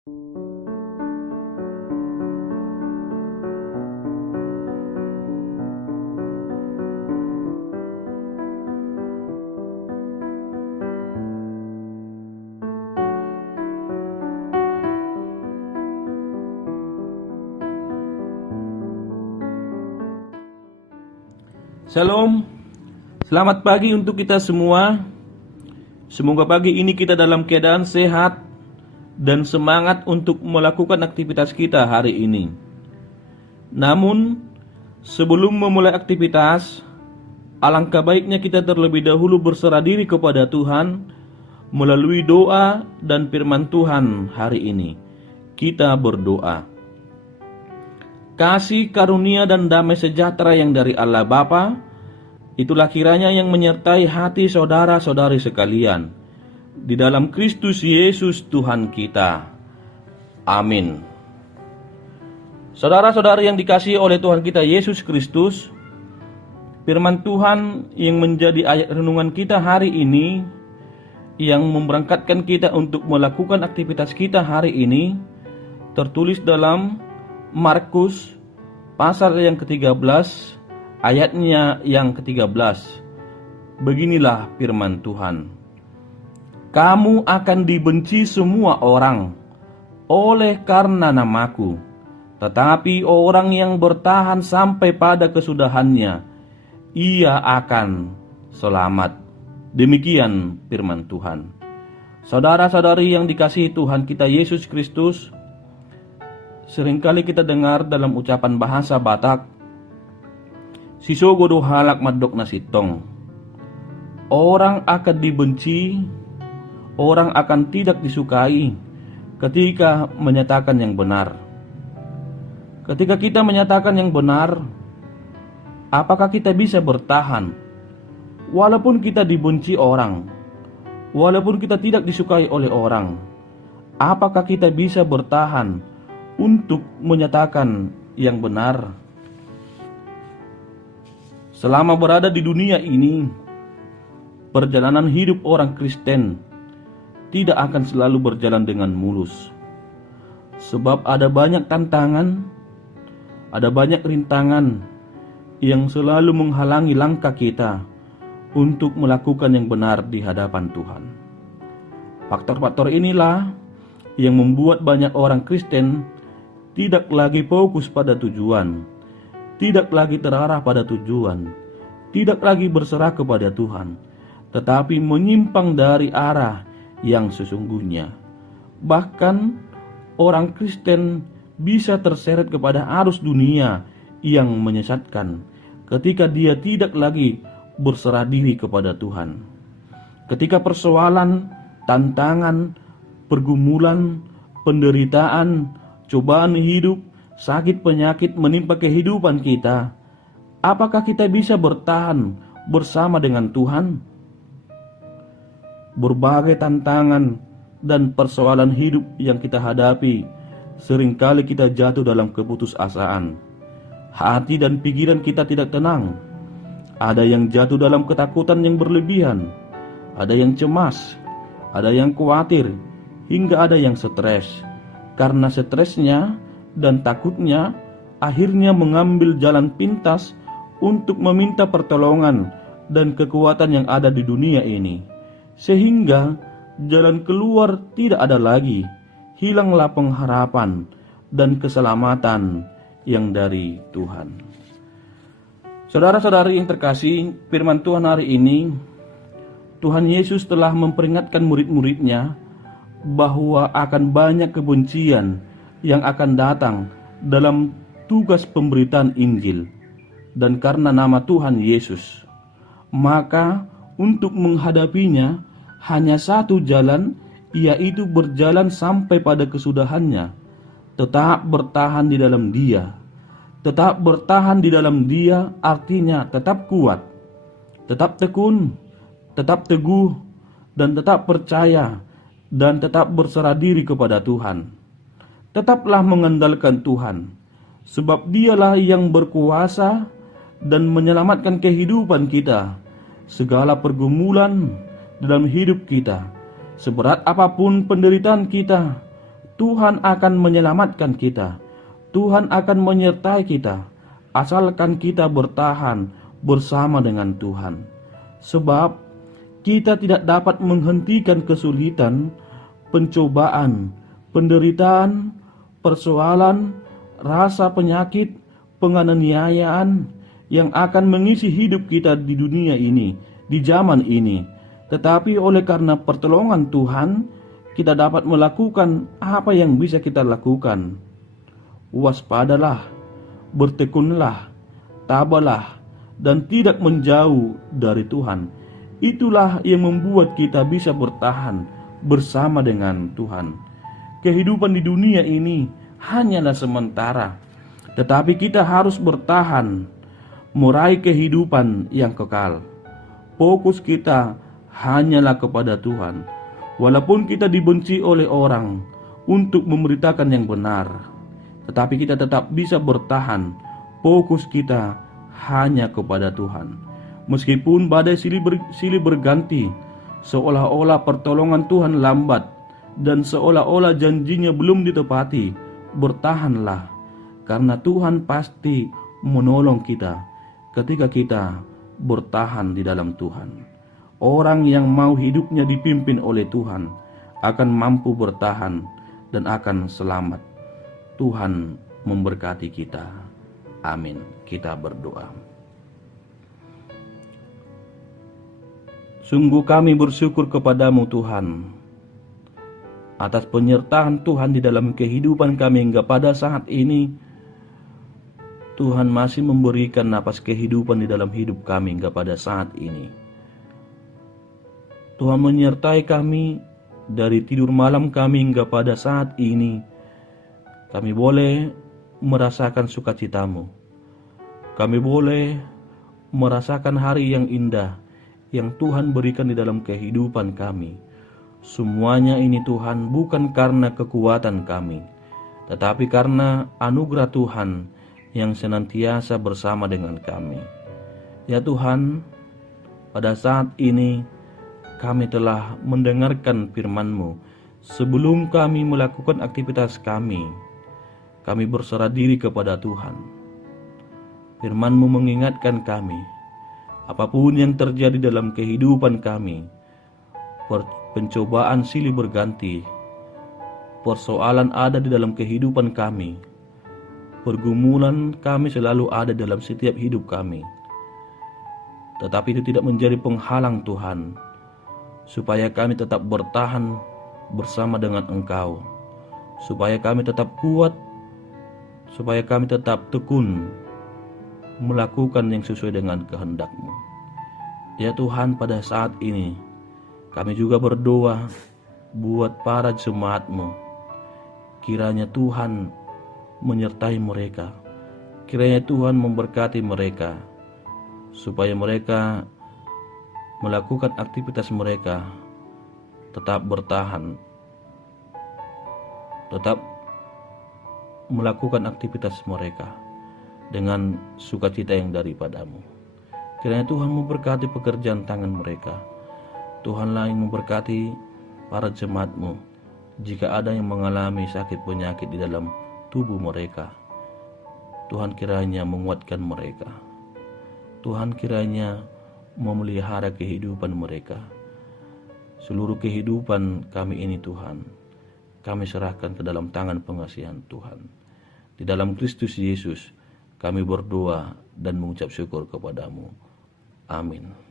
Shalom, selamat pagi untuk kita semua. Semoga pagi ini kita dalam keadaan sehat dan semangat untuk melakukan aktivitas kita hari ini. Namun, sebelum memulai aktivitas, alangkah baiknya kita terlebih dahulu berserah diri kepada Tuhan melalui doa dan firman Tuhan hari ini. Kita berdoa. Kasih karunia dan damai sejahtera yang dari Allah Bapa, itulah kiranya yang menyertai hati saudara-saudari sekalian di dalam Kristus Yesus Tuhan kita. Amin. Saudara-saudari yang dikasihi oleh Tuhan kita Yesus Kristus, firman Tuhan yang menjadi ayat renungan kita hari ini, yang memberangkatkan kita untuk melakukan aktivitas kita hari ini, tertulis dalam Markus pasal yang ke-13 ayatnya yang ke-13. Beginilah firman Tuhan. Kamu akan dibenci semua orang oleh karena namaku, tetapi orang yang bertahan sampai pada kesudahannya, ia akan selamat. Demikian firman Tuhan. Saudara-saudari yang dikasihi Tuhan kita Yesus Kristus, seringkali kita dengar dalam ucapan bahasa Batak, sisogodo halak madok na sitong. Orang akan dibenci, orang akan tidak disukai ketika menyatakan yang benar. Ketika kita menyatakan yang benar, apakah kita bisa bertahan walaupun kita dibenci orang, walaupun kita tidak disukai oleh orang? Apakah kita bisa bertahan untuk menyatakan yang benar? Selama berada di dunia ini, perjalanan hidup orang Kristen tidak akan selalu berjalan dengan mulus. Sebab ada banyak tantangan, ada banyak rintangan yang selalu menghalangi langkah kita untuk melakukan yang benar di hadapan Tuhan. Faktor-faktor inilah yang membuat banyak orang Kristen tidak lagi fokus pada tujuan, tidak lagi terarah pada tujuan, tidak lagi berserah kepada Tuhan, tetapi menyimpang dari arah yang sesungguhnya. Bahkan orang Kristen bisa terseret kepada arus dunia yang menyesatkan ketika dia tidak lagi berserah diri kepada Tuhan. Ketika persoalan, tantangan, pergumulan, penderitaan, cobaan hidup, sakit penyakit menimpa kehidupan kita, apakah kita bisa bertahan bersama dengan Tuhan? Berbagai tantangan dan persoalan hidup yang kita hadapi, seringkali kita jatuh dalam keputusasaan. Hati dan pikiran kita tidak tenang. Ada yang jatuh dalam ketakutan yang berlebihan, ada yang cemas, ada yang khawatir, hingga ada yang stres. Karena stresnya dan takutnya, akhirnya mengambil jalan pintas untuk meminta pertolongan dan kekuatan yang ada di dunia ini, sehingga jalan keluar tidak ada lagi. Hilanglah pengharapan dan keselamatan yang dari Tuhan. Saudara-saudari yang terkasih, firman Tuhan hari ini, Tuhan Yesus telah memperingatkan murid-muridnya bahwa akan banyak kebencian yang akan datang dalam tugas pemberitaan Injil. Dan karena nama Tuhan Yesus, maka untuk menghadapinya hanya satu jalan, yaitu berjalan sampai pada kesudahannya. Tetap bertahan di dalam Dia. Tetap bertahan di dalam Dia artinya tetap kuat, tetap tekun, tetap teguh, dan tetap percaya, dan tetap berserah diri kepada Tuhan. Tetaplah mengandalkan Tuhan, sebab Dialah yang berkuasa dan menyelamatkan kehidupan kita. Segala pergumulan dalam hidup kita, seberat apapun penderitaan kita, Tuhan akan menyelamatkan kita. Tuhan akan menyertai kita, asalkan kita bertahan bersama dengan Tuhan. Sebab kita tidak dapat menghentikan kesulitan, pencobaan, penderitaan, persoalan, rasa penyakit, penganiayaan yang akan mengisi hidup kita di dunia ini, di zaman ini. Tetapi oleh karena pertolongan Tuhan, kita dapat melakukan apa yang bisa kita lakukan. Waspadalah, bertekunlah, tabahlah, dan tidak menjauh dari Tuhan. Itulah yang membuat kita bisa bertahan bersama dengan Tuhan. Kehidupan di dunia ini hanyalah sementara, tetapi kita harus bertahan meraih kehidupan yang kekal. Fokus kita hanyalah kepada Tuhan. Walaupun kita dibenci oleh orang untuk memberitakan yang benar, tetapi kita tetap bisa bertahan. Fokus kita hanya kepada Tuhan. Meskipun badai silih berganti, seolah-olah pertolongan Tuhan lambat, dan seolah-olah janjinya belum ditepati, bertahanlah, karena Tuhan pasti menolong kita ketika kita bertahan di dalam Tuhan. Orang yang mau hidupnya dipimpin oleh Tuhan akan mampu bertahan dan akan selamat. Tuhan memberkati kita. Amin. Kita berdoa. Sungguh kami bersyukur kepadamu Tuhan, atas penyertaan Tuhan di dalam kehidupan kami hingga pada saat ini. Tuhan masih memberikan napas kehidupan di dalam hidup kami hingga pada saat ini. Tuhan menyertai kami dari tidur malam kami hingga pada saat ini. Kami boleh merasakan sukacitamu. Kami boleh merasakan hari yang indah yang Tuhan berikan di dalam kehidupan kami. Semuanya ini Tuhan bukan karena kekuatan kami, tetapi karena anugerah Tuhan yang senantiasa bersama dengan kami. Ya Tuhan, pada saat ini kami telah mendengarkan firman-Mu. Sebelum kami melakukan aktivitas kami berserah diri kepada Tuhan. Firman-Mu mengingatkan kami, apapun yang terjadi dalam kehidupan kami, pencobaan silih berganti, persoalan ada di dalam kehidupan kami, pergumulan kami selalu ada dalam setiap hidup kami. Tetapi itu tidak menjadi penghalang Tuhan, supaya kami tetap bertahan bersama dengan Engkau, supaya kami tetap kuat, supaya kami tetap tekun melakukan yang sesuai dengan kehendak-Mu. Ya Tuhan, pada saat ini kami juga berdoa buat para jemaat-Mu. Kiranya Tuhan menyertai mereka, kiranya Tuhan memberkati mereka, supaya mereka melakukan aktivitas mereka tetap bertahan, tetap melakukan aktivitas mereka dengan sukacita yang daripada-Mu. Kiranya Tuhan memberkati pekerjaan tangan mereka. Tuhanlah yang memberkati para jemaat-Mu. Jika ada yang mengalami sakit penyakit di dalam tubuh mereka, Tuhan kiranya menguatkan mereka. Tuhan kiranya memelihara kehidupan mereka. Seluruh kehidupan kami ini Tuhan, kami serahkan ke dalam tangan pengasihan Tuhan. Di dalam Kristus Yesus kami berdoa dan mengucap syukur kepada-Mu. Amin.